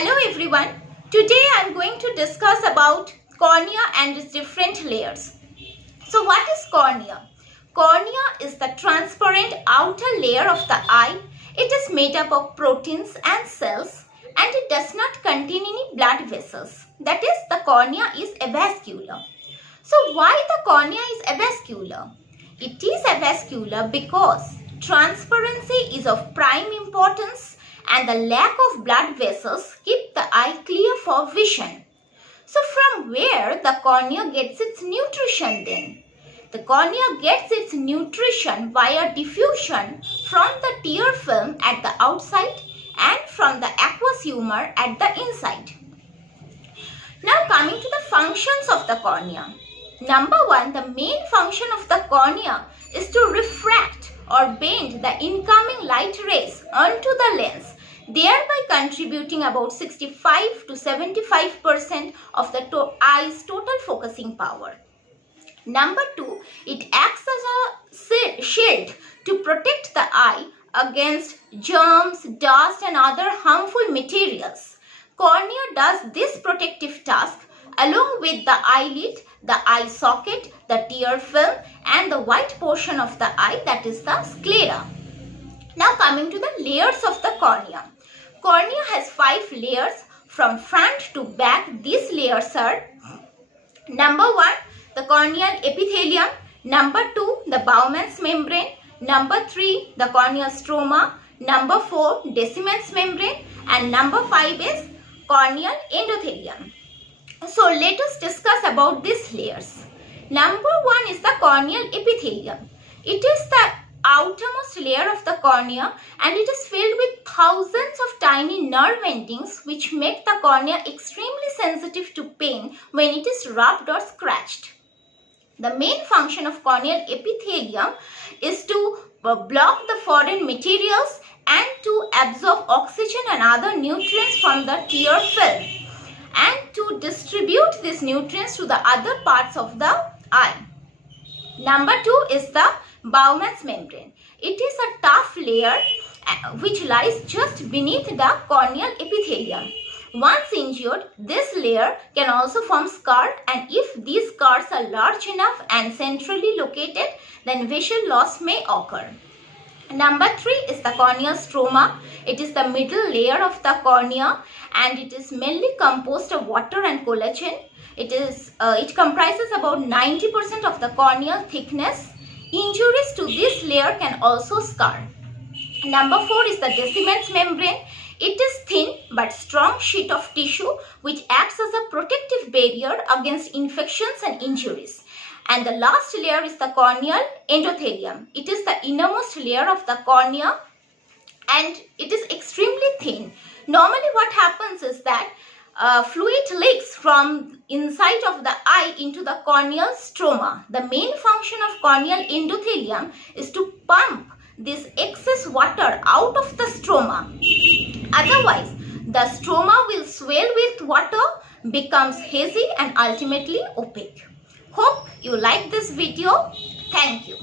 Hello everyone. Today I am going to discuss about cornea and its different layers. So what is cornea? Cornea is the transparent outer layer of the eye. It is made up of proteins and cells and it does not contain any blood vessels. That is, the cornea is avascular. So why the cornea is avascular? It is avascular because transparency is of prime importance and the lack of blood vessels keep the eye clear for vision. So from where the cornea gets its nutrition then? The cornea gets its nutrition via diffusion from the tear film at the outside and from the aqueous humor at the inside. Now coming to the functions of the cornea. Number 1, the main function of the cornea is to refract or bend the incoming light rays onto the lens, thereby contributing about 65 to 75% of the eye's total focusing power. Number 2, it acts as a shield to protect the eye against germs, dust and other harmful materials. Cornea does this protective task along with the eyelid, the eye socket, the tear film and the white portion of the eye, that is the sclera. Now coming to the layers of the cornea. Cornea has 5 layers from front to back. These layers are: number 1, the corneal epithelium, number 2, the Bowman's membrane, number 3, the corneal stroma, number 4, Descemet's membrane and number 5 is corneal endothelium. So let us discuss about these layers. Number 1 is the corneal epithelium. It is the outermost layer of the cornea and it is filled with thousands of tiny nerve endings which make the cornea extremely sensitive to pain when it is rubbed or scratched. The main function of corneal epithelium is to block the foreign materials and to absorb oxygen and other nutrients from the tear film and to distribute these nutrients to the other parts of the eye. Number 2 is the Bowman's membrane. It is a tough layer which lies just beneath the corneal epithelium. Once injured, this layer can also form scar, and if these scars are large enough and centrally located, then vision loss may occur. Number 3 is the corneal stroma. It is the middle layer of the cornea and it is mainly composed of water and collagen. It comprises about 90% of the corneal thickness. Injuries to this layer can also scar. Number 4 is the Descemet's membrane. It is thin but strong sheet of tissue which acts as a protective barrier against infections and injuries. And the last layer is the corneal endothelium. It is the innermost layer of the cornea and it is extremely thin. Normally what happens is that fluid leaks from inside of the eye into the corneal stroma. The main function of corneal endothelium is to pump this excess water out of the stroma. Otherwise, the stroma will swell with water, becomes hazy and ultimately opaque. Hope you like this video. Thank you.